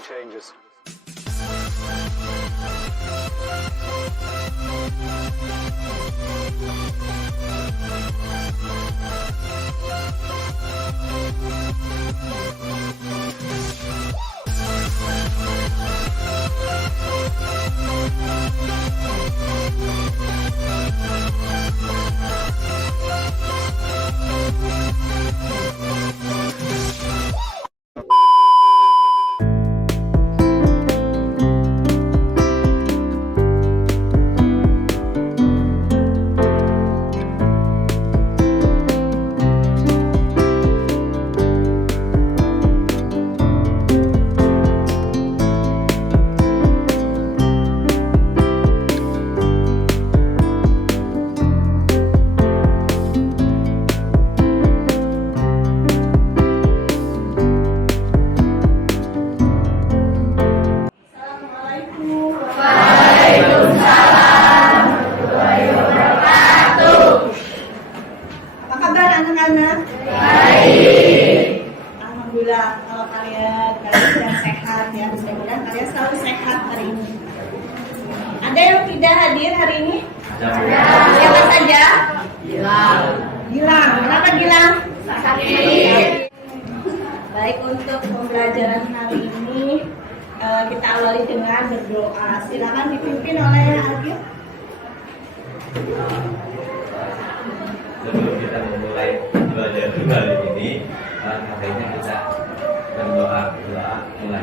Nothing changes. Alhamdulillah kalau kalian sedang sehat ya, mudah-mudahan kalian selalu sehat hari ini. Ada yang tidak hadir hari ini? Siapa saja? Gilang. Kenapa Gilang? Sakit. Baik, untuk pembelajaran hari ini kita awali dengan berdoa. Silakan dipimpin oleh Agil. Sebelum kita memulai belajar hari ini, katanya kita berdoa mulai.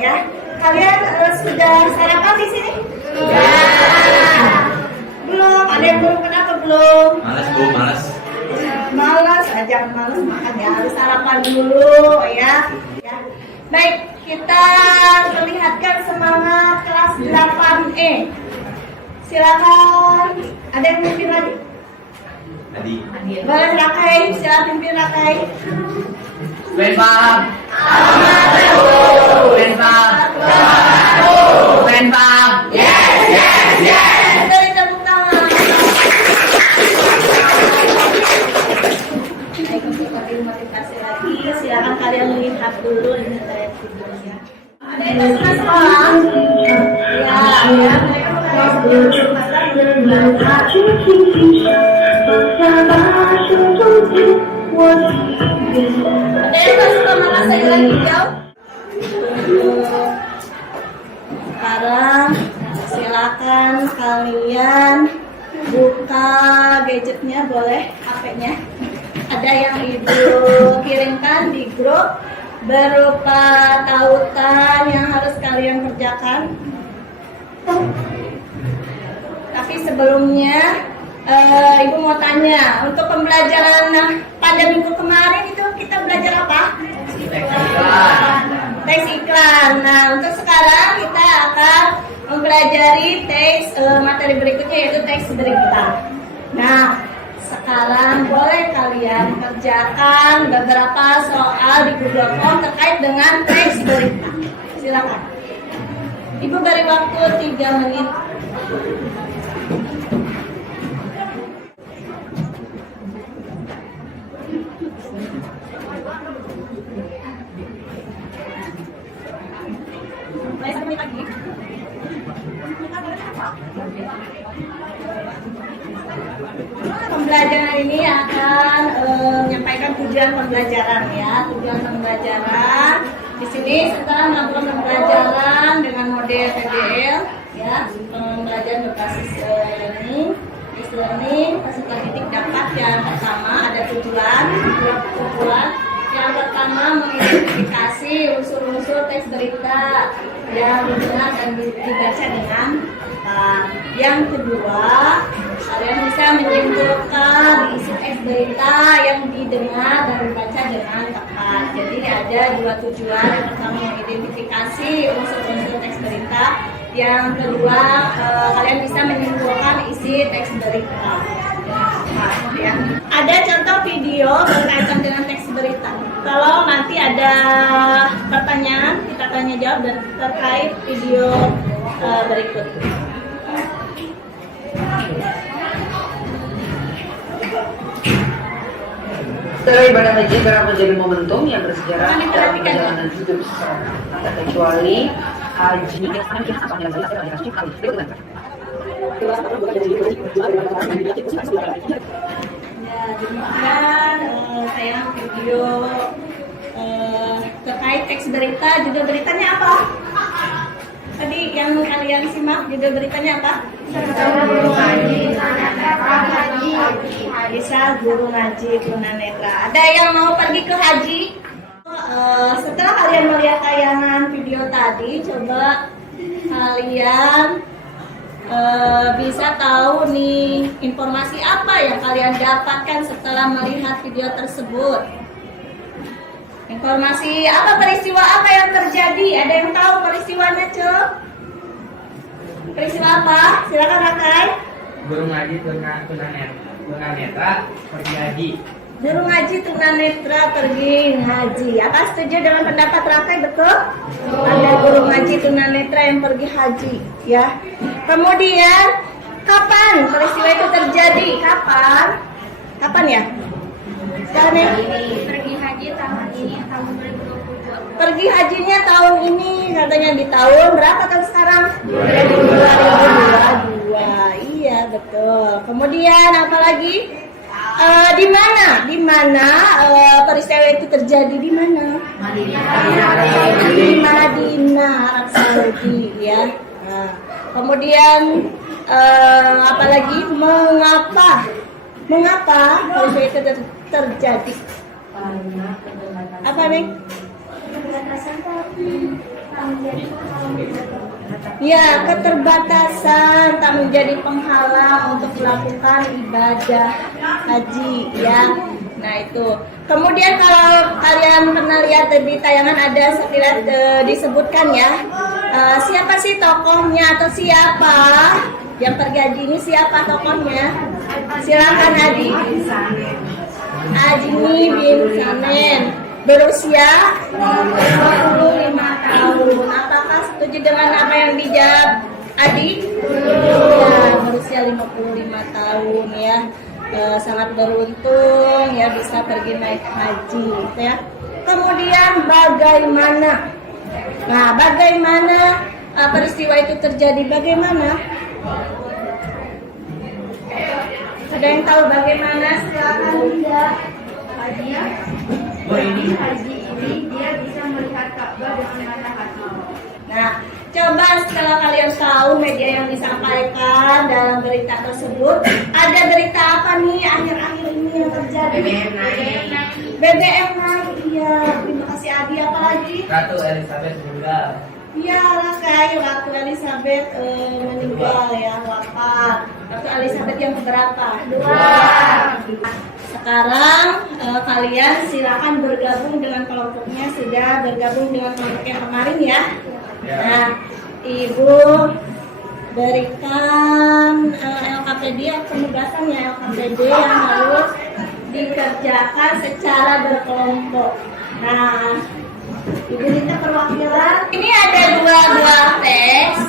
Ya, kalian sudah sarapan di sini? Belum. Ada yang belum? Kenapa belum? Malas Bu, malas. Malas, jangan malas makan ya, harus sarapan dulu ya. Baik, kita perlihatkan semangat kelas 8E. Silakan, ada yang mimpin lagi? Tadi. Boleh Rakai, silakan pimpin Rakai. Benpam. Dari tepuk tangan. Baik, untuk lebih motivasi lagi, silakan kalian lihat dulu ini saya videonya. Ada yang sudah sekolah? Ya, mereka mulai ada yang suka makan sayuran hijau? Sekarang silakan kalian buka gadgetnya, boleh HP-nya. Ada yang ibu kirimkan di grup berupa tautan yang harus kalian kerjakan. Tapi sebelumnya ibu mau tanya, untuk pembelajaran pada minggu kemarin itu kita belajar apa? Teks iklan. Nah, untuk sekarang kita akan mempelajari teks materi berikutnya, yaitu teks berita. Nah, sekarang boleh kalian kerjakan beberapa soal di Google Form terkait dengan teks berita. Silakan. Ibu beri waktu 3 menit. Pembelajaran ini akan menyampaikan tujuan pembelajaran ya. Tujuan pembelajaran di sini setelah melakukan pembelajaran dengan model PBL ya, pembelajaran berbasis learning, peserta didik dapat yang pertama ada tujuan. Yang pertama mengidentifikasi unsur-unsur teks berita yang didengar dan dibaca dengan tepat. Yang kedua, kalian bisa menyimpulkan isi teks berita yang didengar dan dibaca dengan tepat. Jadi ada 2 tujuan. Yang pertama mengidentifikasi unsur-unsur teks berita. Yang kedua, kalian bisa menyimpulkan isi teks berita. Ya. Ada contoh video berkaitan dengan teks berita. Kalau nanti ada pertanyaan, kita tanya jawab dan terkait video berikut. Setelah ibadah haji kerap menjadi momentum yang bersejarah dalam perjalanan hidup seseorang. Tak kecuali haji. Ya, demikian saya video terkait teks berita. Judul beritanya apa? Tadi yang kalian simak judul beritanya apa? Bisa guru ngaji tunanetra. Ada yang mau pergi ke haji? Setelah kalian melihat tayangan video tadi, coba kalian bisa tahu nih informasi apa yang kalian dapatkan setelah melihat video tersebut. Informasi apa, peristiwa apa yang terjadi? Ada yang tahu peristiwanya, Cuk? Peristiwa apa? Silakan Rakai. Guru ngaji tunanetra pergi haji. Guru ngaji tunanetra pergi haji. Apa setuju dengan pendapat Rakai? Betul? Ada guru ngaji tunanetra yang pergi haji, ya. Kemudian kapan peristiwa itu terjadi? Kapan? Kapan ya? Sekarang ya? Pergi haji tahun ini, tahun 2022. Pergi hajinya tahun ini, katanya di tahun berapa kan sekarang? 2022. Iya, betul. Kemudian apa lagi? Di mana? Di mana peristiwa itu terjadi? Di mana? Di Madinah, Arab Saudi, ya. Nah, kemudian apa lagi? Mengapa peristiwa itu terjadi? Apa nih? Ya, keterbatasan tak menjadi penghalang untuk melakukan ibadah haji, ya. Nah, itu. Kemudian kalau kalian pernah lihat di tayangan ada sekilas disebutkan ya, siapa sih tokohnya atau siapa yang pergi haji ini, siapa tokohnya? Silakan Adi. Ajni bin Sanen, berusia 55 tahun. Apakah setuju dengan apa yang dijawab Adi? Ya, berusia 55 tahun ya. Sangat beruntung ya bisa pergi naik haji ya. Kemudian bagaimana? Nah, bagaimana peristiwa itu terjadi? Bagaimana? Ada yang tahu bagaimana? Silakan Linda. Haji ini dia bisa melihat Ka'bah dengan mata hati. Nah, coba setelah kalian tahu media yang disampaikan dalam berita tersebut, ada berita apa nih akhir-akhir ini yang terjadi? BBM naik, iya. Terima kasih Adi. Apa lagi? Ratu Elizabeth meninggal. Iya, Rakai, Ratu Elizabeth meninggal ya, wafat. Ratu Elizabeth yang keberapa? 2. Sekarang kalian silakan bergabung dengan kelompoknya. Sudah bergabung dengan kelompok yang kemarin ya. Nah, Ibu berikan LKPD atau penugasan ya, LKPD yang harus dikerjakan secara berkelompok. Nah, Ibu minta perwakilan. Ini ada dua buah teks.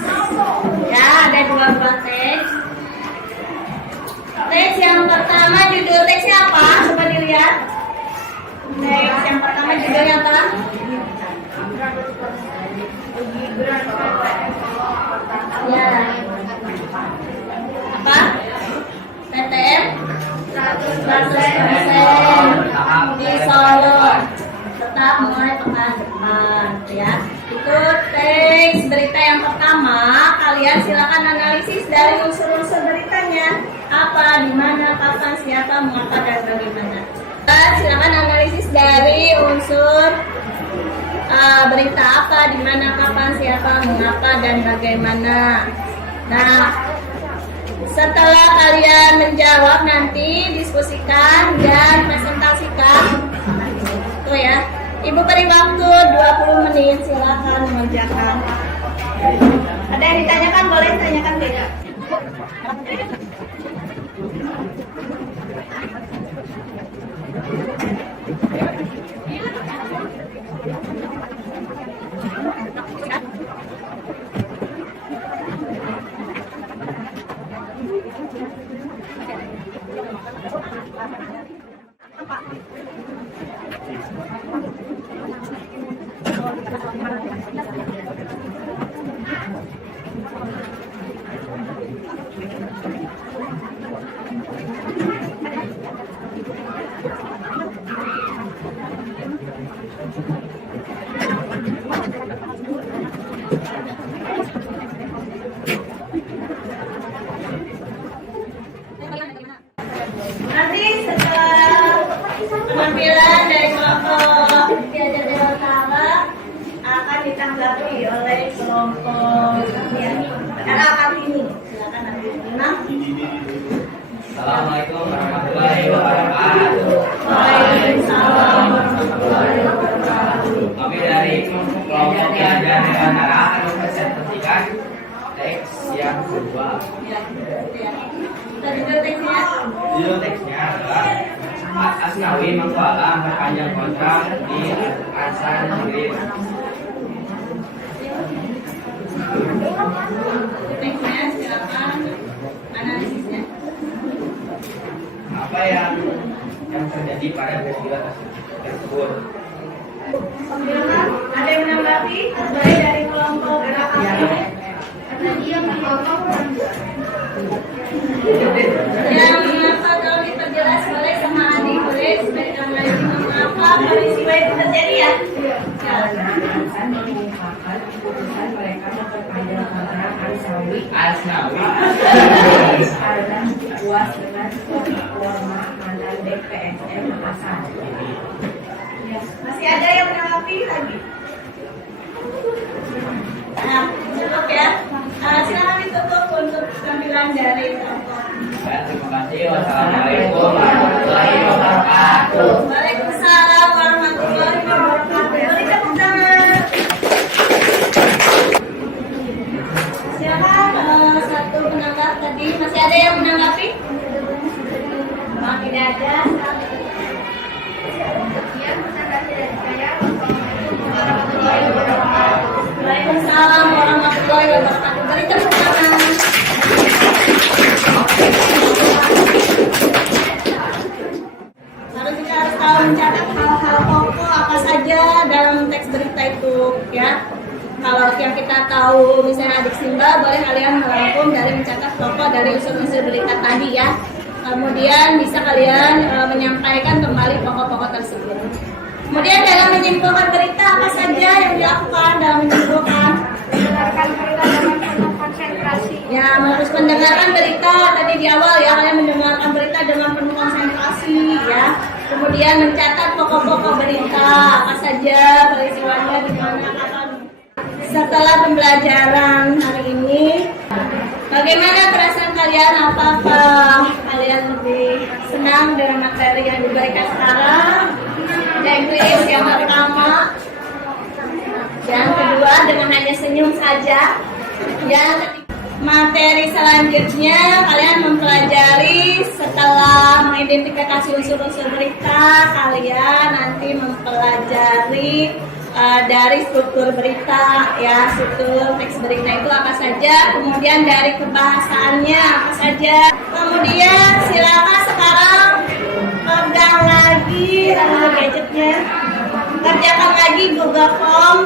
Ya, ada dua buah teks. Teks yang pertama judul teksnya apa? Coba dilihat. Teks yang pertama judulnya apa? Ya. Apa? PTM 100% di Solo. Tetap mulai pekan depan ya. Itu teks berita yang pertama. Kalian silakan analisis dari unsur-unsur beritanya. Apa, di mana, kapan, siapa, mengapa, dan bagaimana. Silakan analisis dari unsur berita apa, di mana, kapan, siapa, mengapa, dan bagaimana. Nah, setelah kalian menjawab nanti diskusikan dan presentasikan. Tuh ya. Ibu beri waktu 20 menit, silakan mengerjakan. Ada yang ditanyakan, boleh tanyakan beda. Nanti setelah penampilan dari kelompok Diajar Dewantara akan ditanggapi oleh kelompok Kartini. Silakan nanti Imam. Assalamualaikum warahmatullahi wabarakatuh. Waalaikumsalam warahmatullahi wabarakatuh. Kami dari kelompok Diajar Dewantara akan mempresentasikan teks yang kedua. Ya. Tadi teksnya. Judul teksnya adalah Asnawi mengkuala memperpanjang kontrak di Hasan Green. Teksnya silakan analisisnya. Apa yang terjadi pada peristiwa tersebut? Silakan. Ada yang menanggapi? Mulai dari kelompok Kartini. Yang mengapa kalau diperjelas boleh sama Adi boleh sebaiknya lagi mengapa peristiwa itu terjadi ya? Alasan mengungkapkan keputusan mereka memperpanjang kontrak Asnawi karena puas dengan performa mantan BPSM Hasan. Masih ada yang menanggapi lagi? Nah, cukup ya. Silakan ditutup untuk tampilan dari kelompok. Terima kasih. Wassalamualaikum warahmatullahi wabarakatuh. Waalaikumsalam warahmatullahi wabarakatuh. Beri tepuk tangan. Silakan satu penanggap tadi. Masih ada yang menanggapi? Tidak ada. Sekian presentasi dari saya. Wassalamualaikum warahmatullahi wabarakatuh. Waalaikumsalam warahmatullahi wabarakatuh. Beri tepuk tangan. Lalu kita harus tahu mencatat hal-hal pokok apa saja dalam teks berita itu, ya. Kalau yang kita tahu misalnya adik Simba, boleh kalian merangkum dari mencatat pokok dari unsur-unsur berita tadi ya. Kemudian bisa kalian menyampaikan kembali pokok-pokok tersebut. Kemudian dalam menyimpulkan berita apa saja yang dilakukan dalam menyimpulkan? Mendengarkan berita dengan penuh konsentrasi. Ya, harus mendengarkan berita tadi di awal ya, kalian mendengarkan berita dengan penuh konsentrasi ya. Kemudian mencatat pokok-pokok berita apa saja peristiwanya di mana kapan. Setelah pembelajaran hari ini, bagaimana perasaan kalian? Apakah kalian lebih senang dengan materi yang diberikan sekarang? Inggris yang pertama, yang kedua dengan hanya senyum saja. Yang ketiga, materi selanjutnya kalian mempelajari setelah mengidentifikasi unsur-unsur berita, kalian nanti mempelajari dari struktur berita ya, struktur teks berita itu apa saja, kemudian dari kebahasaannya apa saja. Kemudian silakan sekarang pegang lagi gadgetnya, kerjakan lagi Google Form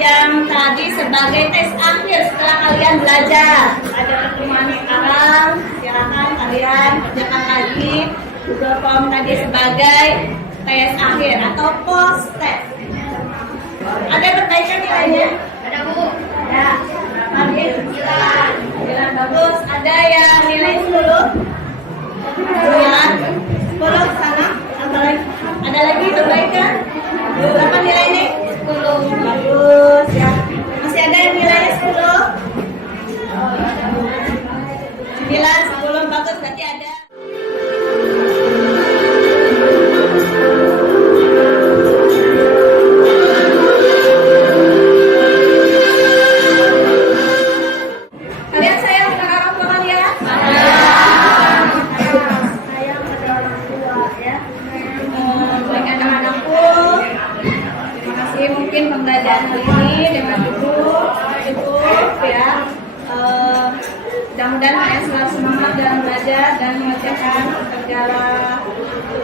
yang tadi sebagai tes akhir setelah kalian belajar. Ada pertemuan sekarang, silakan kalian kerjakan lagi Google Form tadi sebagai tes akhir atau post test. Ada perbaikan nilainya? Ada Bu. Ada. Tadi 9 bagus. Ada yang nilai 10? 10 sana. Ada lagi perbaikan? Berapa nilainya? 10. Bagus ya. Masih ada yang nilainya 10? 9, 10 bagus, berarti ada. Kalian sayang kepada orang tua kalian? Sayang pada orang tua ya. Baik anak-anakku, terima kasih mungkin pembelajaran kali ini dengan cukup ya. Mudah-mudahan kalian selalu semangat dalam belajar dan mengerjakan segala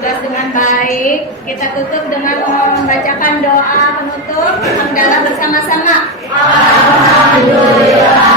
tugas dengan baik. Kita tutup dengan membacakan doa penutup. Hamdalah bersama-sama. Alhamdulillah.